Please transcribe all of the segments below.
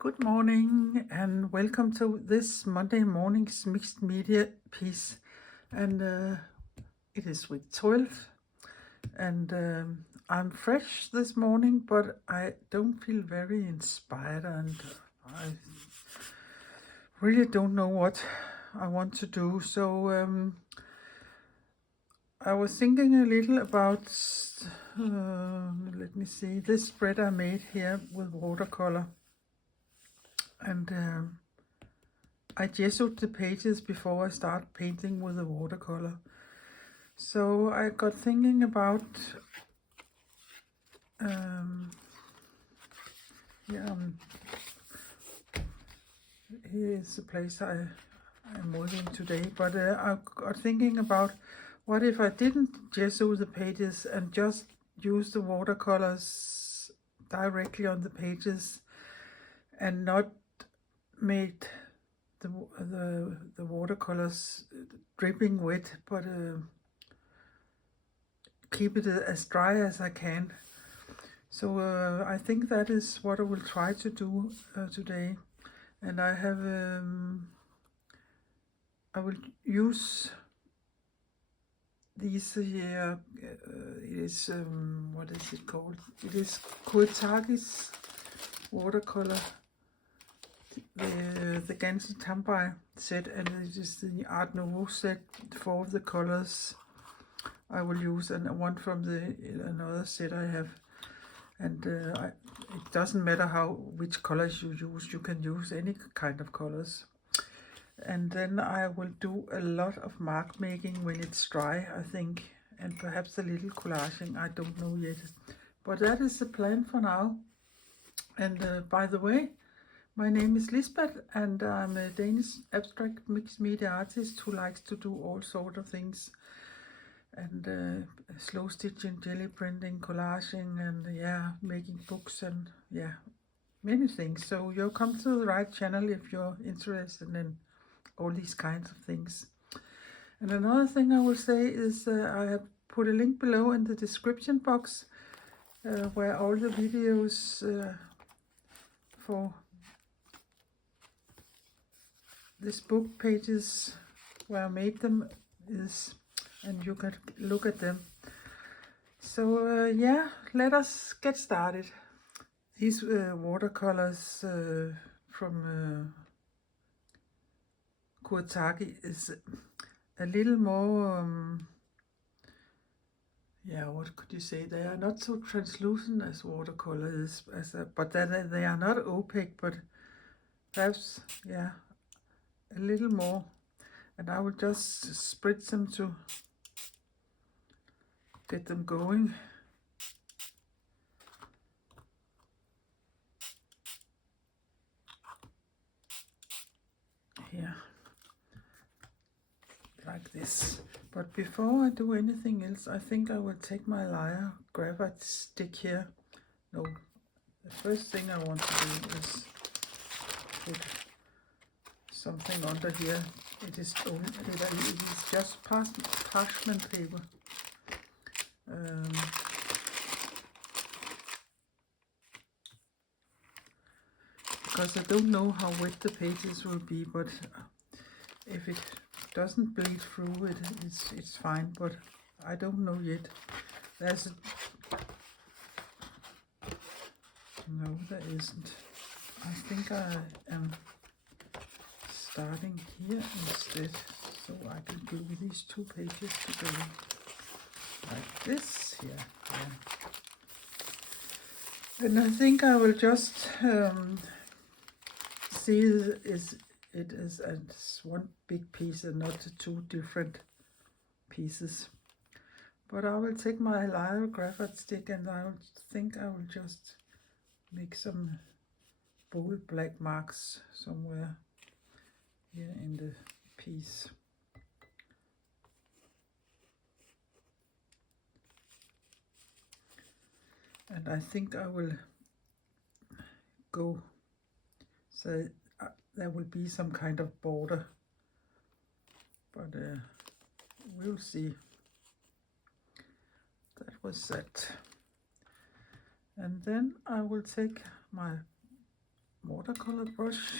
Good morning and welcome to this Monday morning's mixed media piece, and it is week 12, and I'm fresh this morning, but I don't feel very inspired, and I really don't know what I want to do. So I was thinking a little about let me see, this spread I made here with watercolor, and I gessoed the pages before I start painting with the watercolor. So I got thinking about here is the place I'm working today, but I got thinking about what if I didn't gesso the pages and just use the watercolors directly on the pages and not made the watercolors dripping wet, but keep it as dry as I can. So I think that is what I will try to do today. And I have I will use these here. It is what is it called? It is Collage watercolor, the Ganze Tambai set, and it is the Art Nouveau set. 4 of the colors I will use, and one from another set I have. And it doesn't matter which colors you use. You can use any kind of colors. And then I will do a lot of mark making when it's dry, I think, and perhaps a little collaging. I don't know yet, but that is the plan for now. And by the way, my name is Lisbeth, and I'm a Danish abstract mixed media artist who likes to do all sorts of things, and slow stitching, jelly printing, collaging, and making books, and many things. So you'll come to the right channel if you're interested in all these kinds of things. And another thing I will say is I have put a link below in the description box where all the videos for this book pages where I made them is, and you can look at them. So let us get started. These watercolors from Kuretake is a little more what could you say, they are not so translucent as watercolor is, but they are not opaque, but perhaps a little more. And I will just spritz them to get them going. Here, like this. But before I do anything else, I think I will take my lyre graphite stick here. No, the first thing I want to do is put something under here. It is just parchment paper. Because I don't know how wet the pages will be, but if it doesn't bleed through, it's fine, but I don't know yet. No, there isn't. I think I am starting here instead, so I can glue these 2 pages together like this here. And I think I will just see it as one big piece and not 2 different pieces. But I will take my lyre graphite stick, and I think I will just make some bold black marks somewhere here in the piece. And I think I will go so there will be some kind of border, but we'll see. That was that. And then I will take my watercolor brush,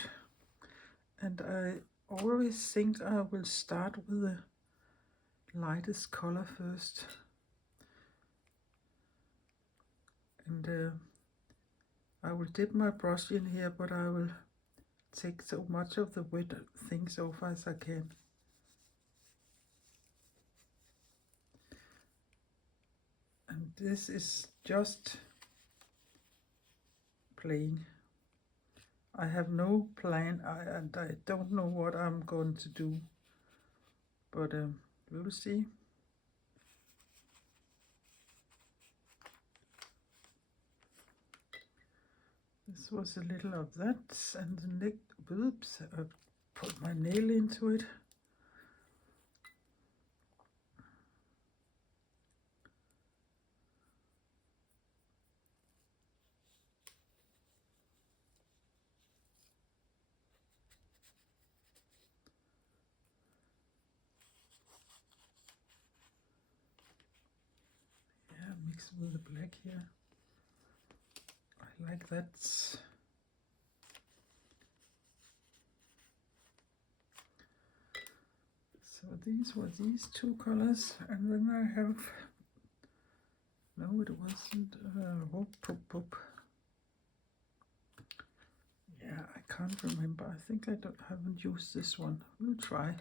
and I always think I will start with the lightest color first, and I will dip my brush in here, but I will take so much of the wet things off as I can. And this is just plain. I have no plan, and I don't know what I'm going to do, but we'll see. This was a little of that, and the neck, oops, I put my nail into it. Yeah, mix with the black here. I like that. So these were these two colors, and then I have, no, it wasn't, whoop, whoop, whoop. Yeah, I can't remember. I think I haven't used this one. We'll try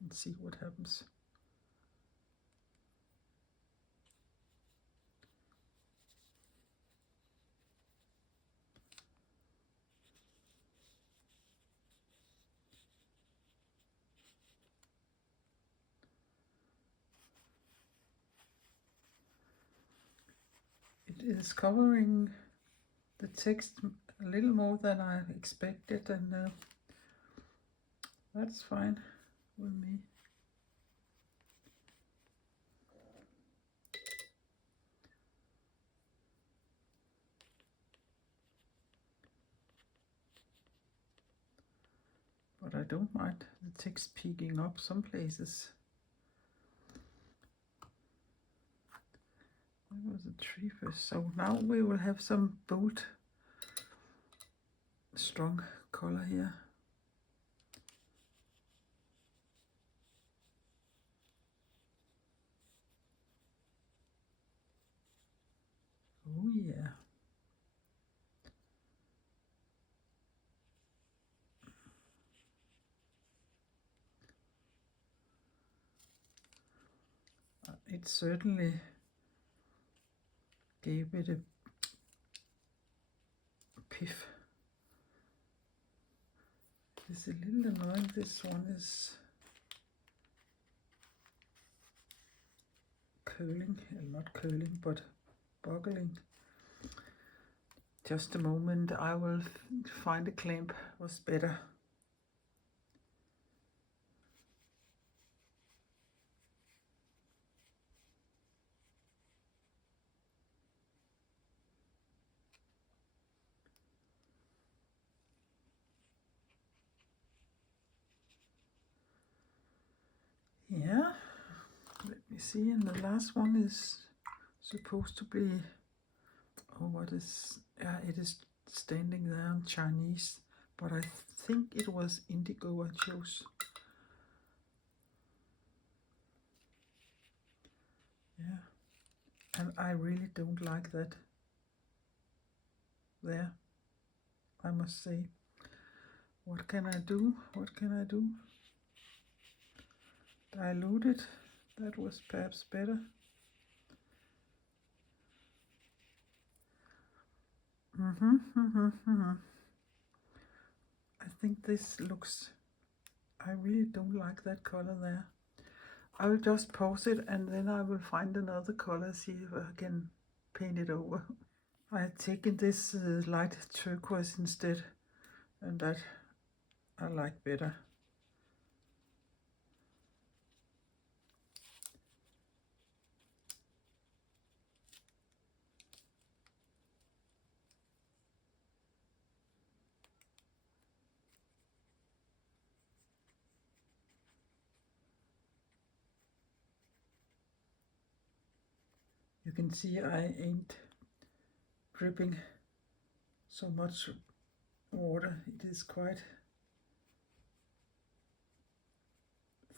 and see what happens. It is covering the text a little more than I expected, and that's fine with me. But I don't mind the text peeking up some places. That was a tree first. So now we will have some bold, strong color here. Oh yeah. It certainly gave it a piff. It's a little annoying. This one is curling, not curling, but buckling. Just a moment, I will find a clamp was better. Yeah, let me see, and the last one is supposed to be, oh, what is, it is standing there in Chinese, but I think it was indigo I chose. Yeah, and I really don't like that there, I must say. What can I do? What can I do? Dilute it. That was perhaps better. I think this looks, I really don't like that color there. I will just pause it, and then I will find another color, see if I can paint it over. I had taken this light turquoise instead, and that I like better. You can see I ain't dripping so much water. It is quite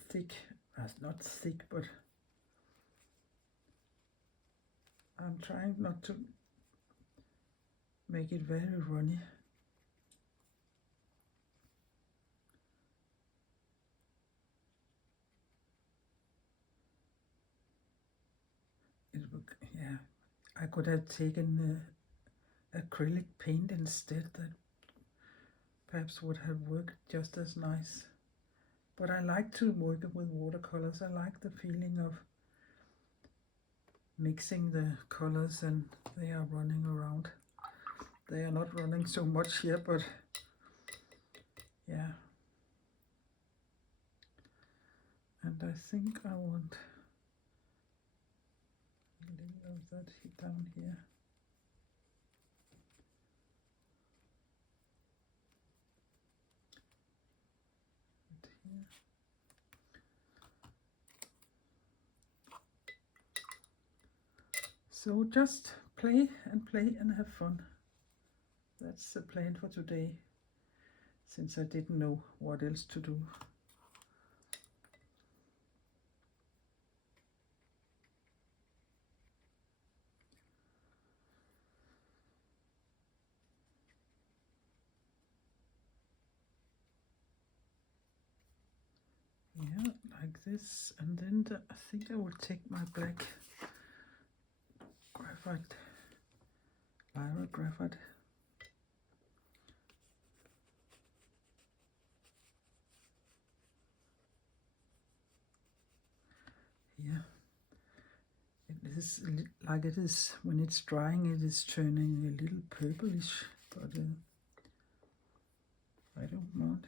thick. Not thick, but I'm trying not to make it very runny. It would, yeah, I could have taken acrylic paint instead. That perhaps would have worked just as nice. But I like to work with watercolors. I like the feeling of mixing the colors and they are running around. They are not running so much here, but yeah. And I think I want a little of that down here. And here. So just play and have fun. That's the plan for today, since I didn't know what else to do. Yeah, like this, and then I think I will take my black graphite, linework graphite. Here. It is like it is when it's drying, it is turning a little purplish, but I don't mind.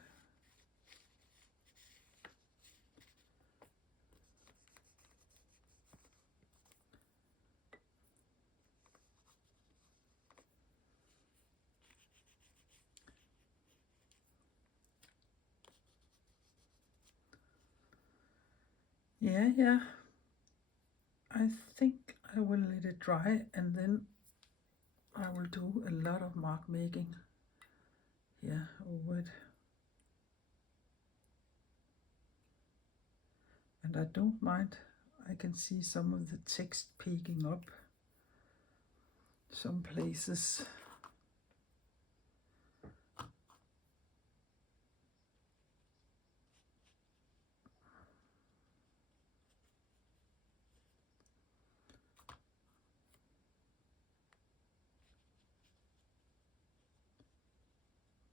Yeah. I think I will let it dry and then I will do a lot of mark making here over it. And I don't mind, I can see some of the text peeking up some places.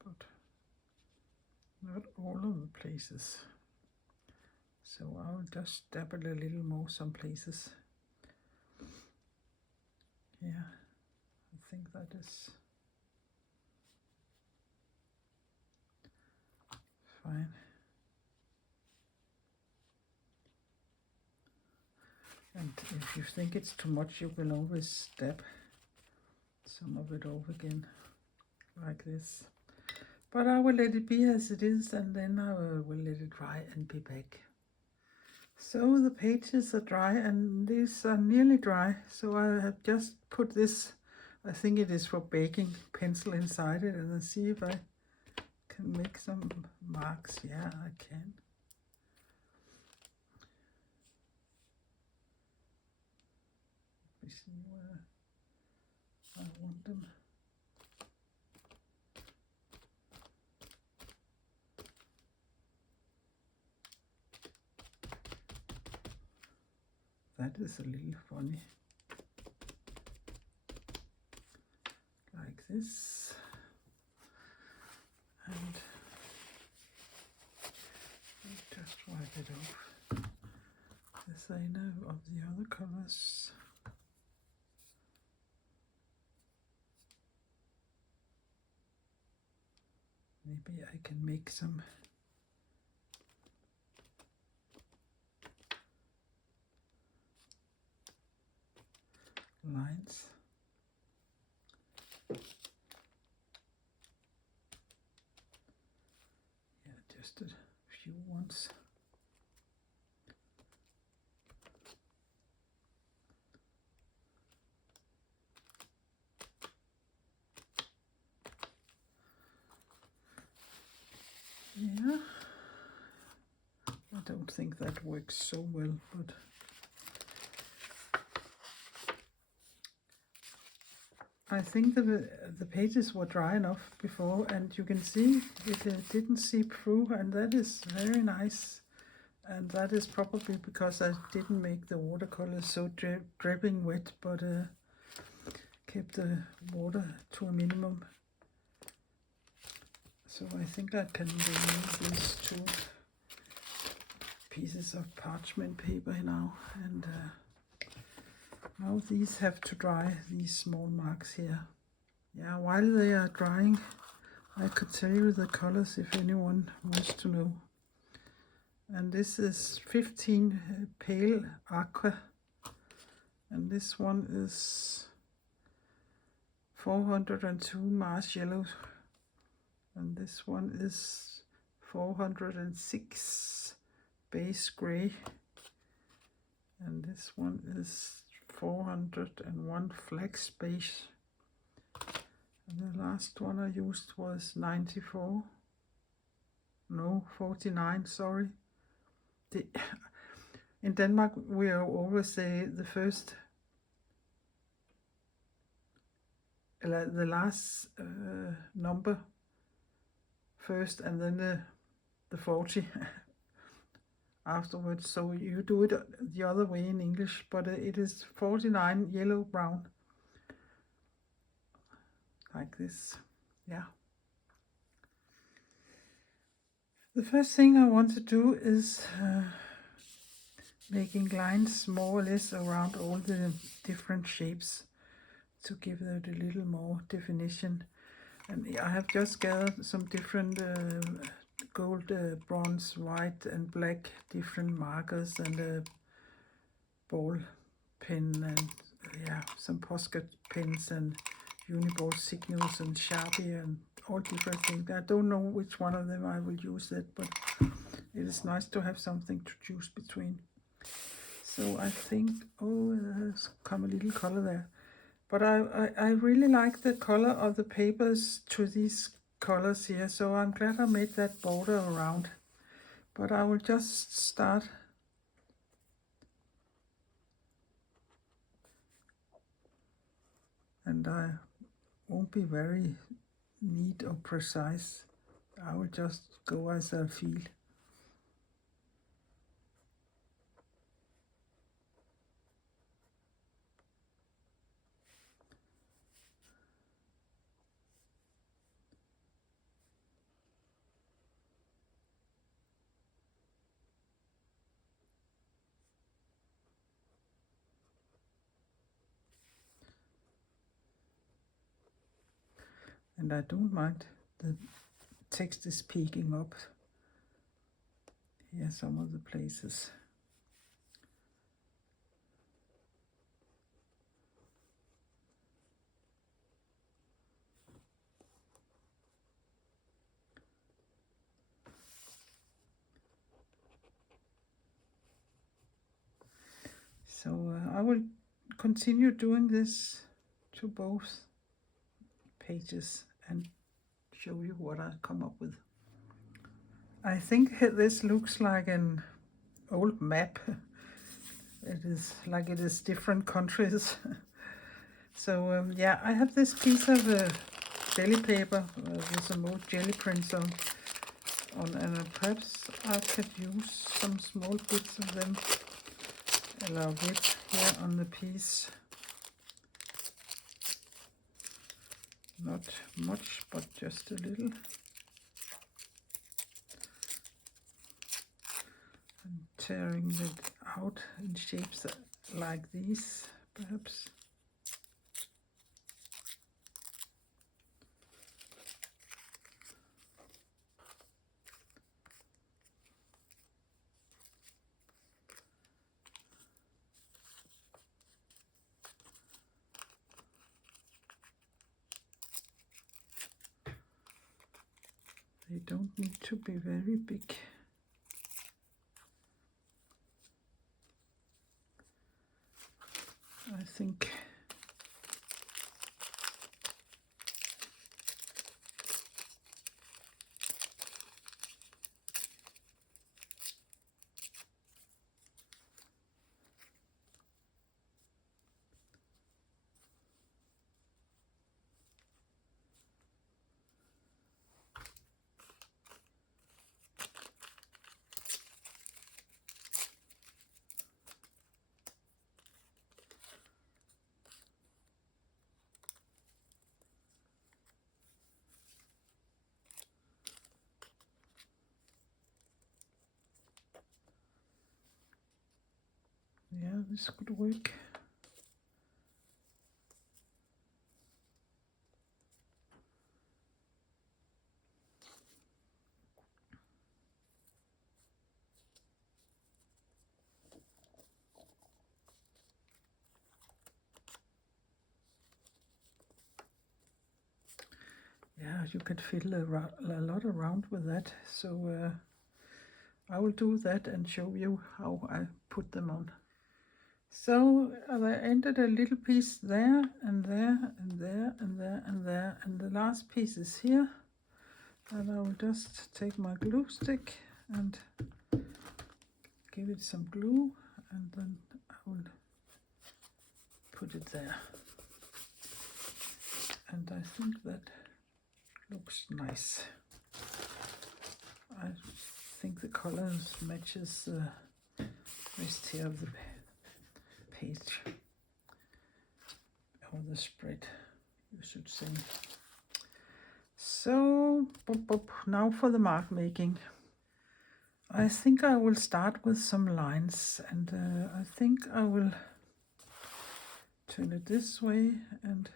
But not all of the places. So I'll just dabble a little more some places. Yeah, I think that is fine. And if you think it's too much, you can always dab some of it off again, like this. But I will let it be as it is, and then I will let it dry and be back. So the pages are dry, and these are nearly dry. So I have just put this, I think it is for baking, pencil inside it, and then see if I can make some marks. Yeah, I can. Let me see where I want them. That is a little funny. Like this. And just wipe it off, as I know of the other colors. Maybe I can make some lines. Yeah, just a few ones. don't think that works so well, but I think the pages were dry enough before, and you can see it didn't seep through, and that is very nice. And that is probably because I didn't make the watercolors so dripping wet, but kept the water to a minimum. So I think I can remove these 2 pieces of parchment paper now, and now these have to dry, these small marks here. Yeah, while they are drying, I could tell you the colors if anyone wants to know. And this is 15 pale aqua, and this one is 402 Mars yellow, and this one is 406 base gray, and this one is 401 flax beige, and the last one I used was 49, sorry. In Denmark we always say the last number first, and then the 40 afterwards. So you do it the other way in English, but it is 49 yellow brown, like this. Yeah. The first thing I want to do is making lines more or less around all the different shapes to give it a little more definition. And I have just gathered some different gold, bronze, white and black different markers, and a ball pen, and some Posca pens and Uniball signals and Sharpie and all different things. I don't know which one of them I will use it, but it is nice to have something to choose between. So I think, there's come a little color there. But I really like the color of the papers to these colors here, so I'm glad I made that border around. But I will just start and I won't be very neat or precise. I will just go as I feel. And I don't mind the text is peeking up here some of the places. So I will continue doing this to both pages and show you what I come up with. I think this looks like an old map. It is like it is different countries. So yeah, I have this piece of jelly paper with some old jelly prints on, and perhaps I could use some small bits of them with here on the piece. Not much, but just a little. And tearing it out in shapes like these, perhaps. They don't need to be very big. I think Yeah, this could work. Yeah, you can fiddle a lot around with that. So I will do that and show you how I put them on. So I ended a little piece there and there and there and there and there, and the last piece is here. And I will just take my glue stick and give it some glue, and then I will put it there. And I think that looks nice. I think the colors matches the rest here of the page, or the spread, you should say. So now for the mark making. I think I will start with some lines, and I think I will turn it this way and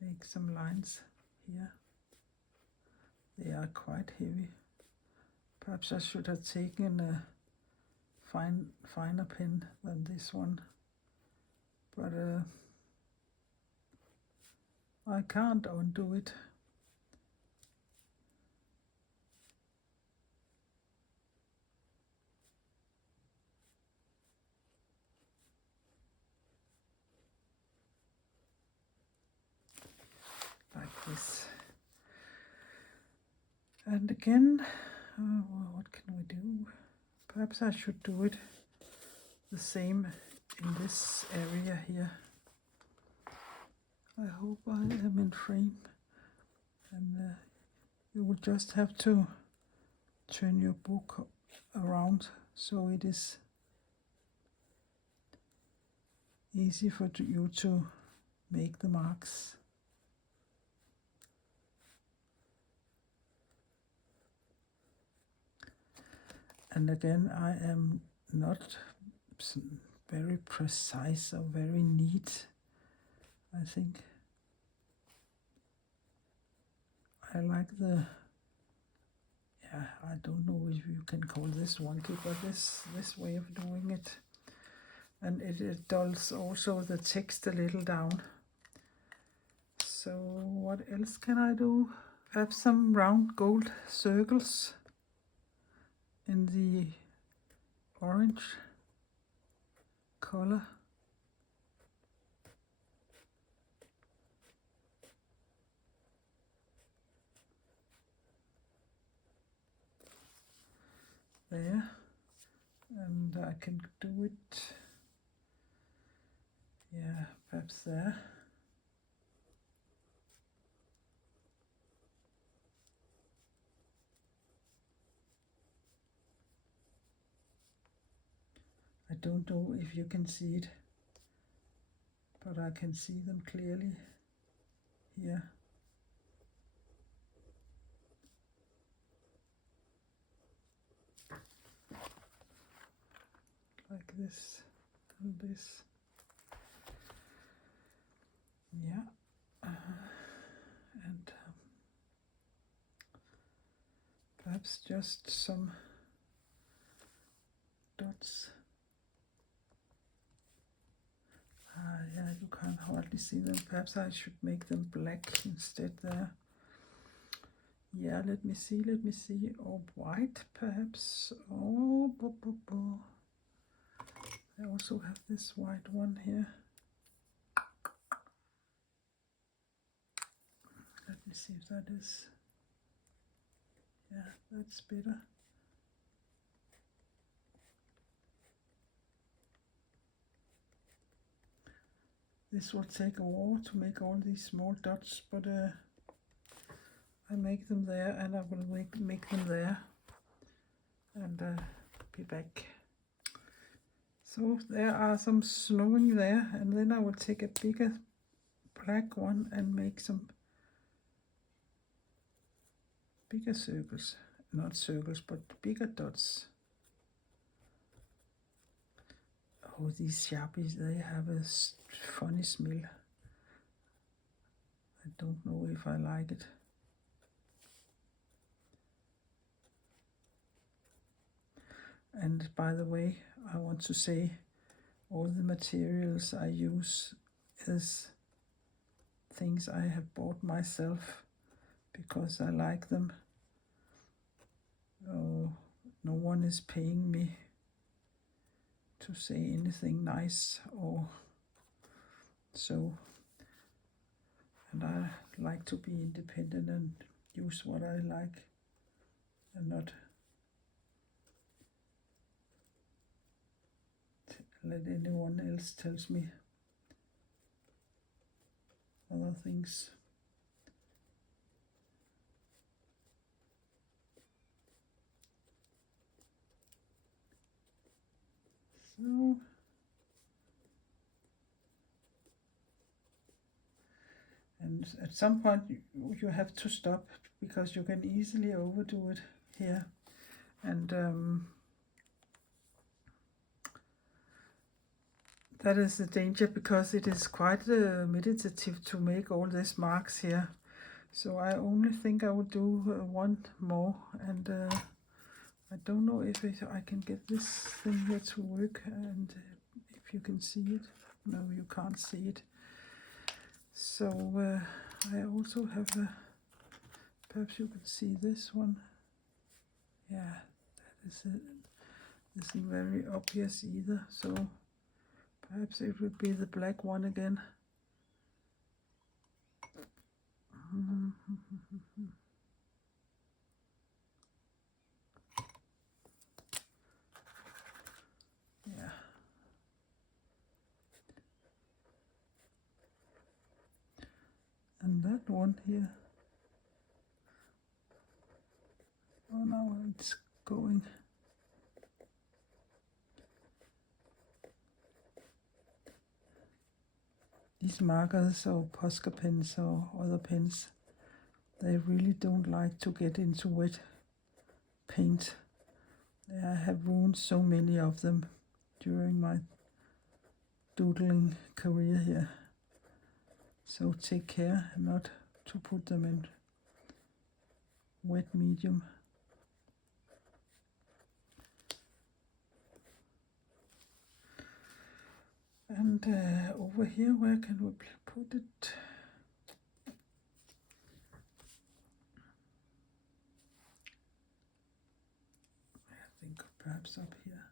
make some lines here. They are quite heavy. Perhaps I should have taken a finer pen than this one, but I can't undo it. Like this. And again, what can we do? Perhaps I should do it the same in this area here. I hope I am in frame, and you will just have to turn your book around so it is easy for you to make the marks. And again, I am not very precise or very neat. I think I like the, yeah, I don't know if you can call this wonky, but this way of doing it. And it dulls also the text a little down. So what else can I do? Have some round gold circles in the orange color. There, and I can do it, yeah, perhaps there. I don't know if you can see it, but I can see them clearly here. Like this and this. Yeah. And perhaps just some dots. Yeah, you can't hardly see them. Perhaps I should make them black instead there. Yeah, let me see, or white perhaps. Oh, I also have this white one here. Let me see if that is, yeah, that's better. This will take a while to make all these small dots, but I make them there, and I will make them there, and be back. So there are some snowing there, and then I will take a bigger black one and make some bigger circles, not circles, but bigger dots. Oh, these Sharpies, they have a funny smell. I don't know if I like it. And by the way, I want to say all the materials I use is things I have bought myself because I like them. Oh, no one is paying me to say anything nice or so. And I like to be independent and use what I like and not let anyone else tells me other things. So and at some point you have to stop because you can easily overdo it here. And that is the danger, because it is quite meditative to make all these marks here. So I only think I will do one more, and I don't know if I can get this thing here to work, and if you can see it. No, you can't see it. So I also have perhaps you can see this one. Yeah, that isn't very obvious either, so perhaps it would be the black one again. Yeah. And that one here. Oh, now it's going. These markers or Posca pens or other pens, they really don't like to get into wet paint. I have ruined so many of them during my doodling career here. So take care not to put them in wet medium. And over here, where can we put it? I think perhaps up here.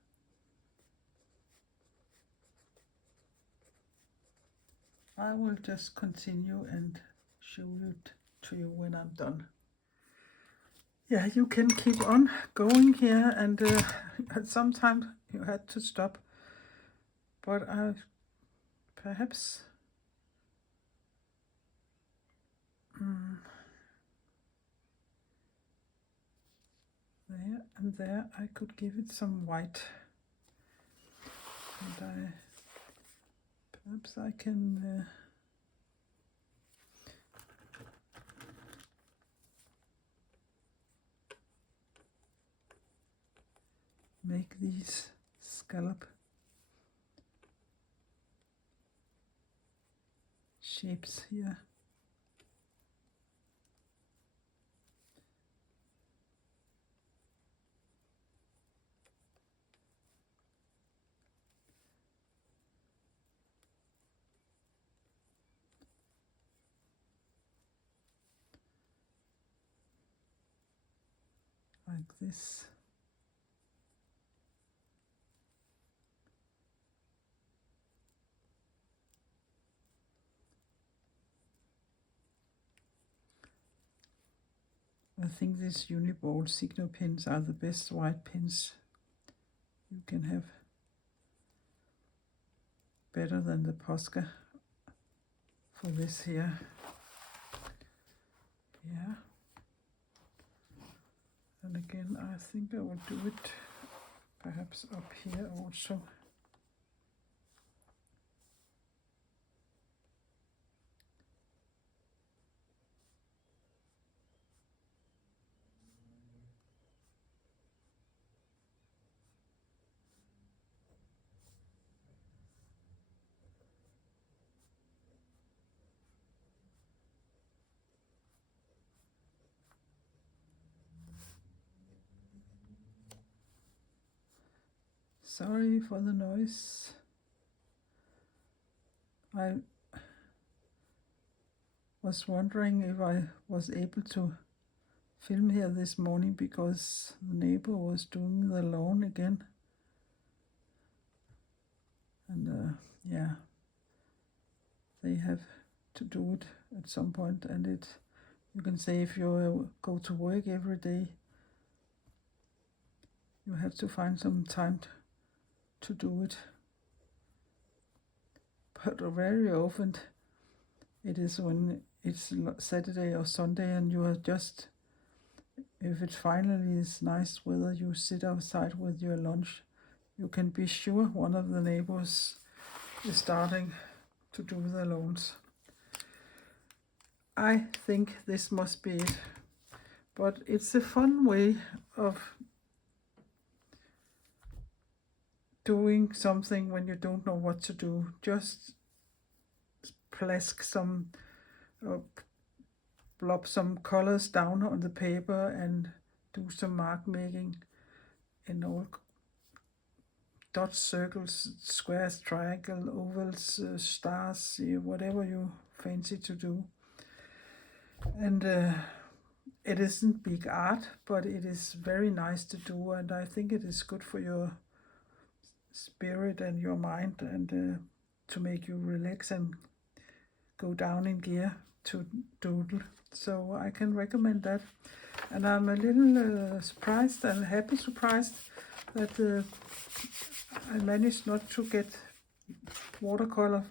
I will just continue and show it to you when I'm done. Yeah, you can keep on going here, and sometimes you had to stop, but perhaps there and there I could give it some white, and perhaps I can make these scallop shapes here. Like this. I think these Uniball Signo pens are the best white pens you can have. Better than the Posca for this here. Yeah. And again, I think I will do it perhaps up here also. Sorry for the noise. I was wondering if I was able to film here this morning because the neighbor was doing the lawn again. And yeah, they have to do it at some point, and you can say if you go to work every day, you have to find some time to do it. But very often it is when it's Saturday or Sunday and you are just, if it finally is nice weather, you sit outside with your lunch, you can be sure one of the neighbors is starting to do the lawns. I think this must be it, but it's a fun way of doing something when you don't know what to do. Just plask some, blob some colors down on the paper and do some mark making in all dots, circles, squares, triangle, ovals, stars, whatever you fancy to do. And it isn't big art, but it is very nice to do, and I think it is good for your spirit and your mind, and to make you relax and go down in gear to doodle. So I can recommend that. And I'm a little surprised and happy surprised that I managed not to get watercolor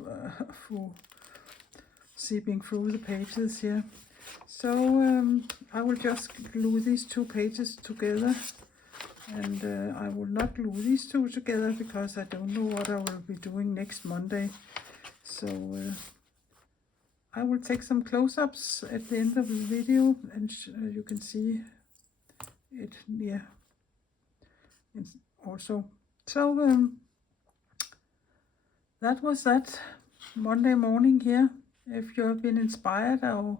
seeping through the pages here. So I will just glue these two pages together, and I will not glue these two together because I don't know what I will be doing next Monday. So I will take some close-ups at the end of the video, and you can see it near also. So that was that Monday morning here. If you have been inspired or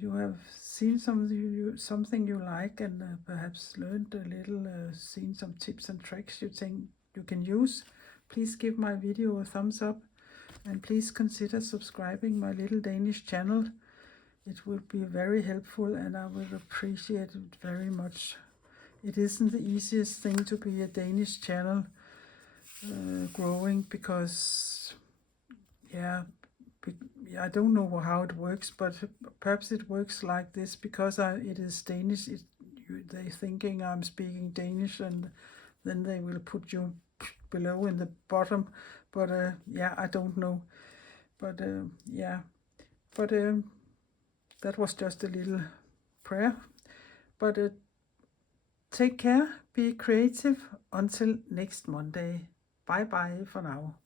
you have seen something you like and perhaps learned a little, seen some tips and tricks you think you can use, please give my video a thumbs up, and please consider subscribing my little Danish channel. It would be very helpful and I would appreciate it very much. It isn't the easiest thing to be a Danish channel growing, because I don't know how it works, but perhaps it works like this because it is Danish. They're thinking I'm speaking Danish, and then they will put you below in the bottom. But I don't know. But that was just a little prayer. But take care, be creative. Until next Monday. Bye bye for now.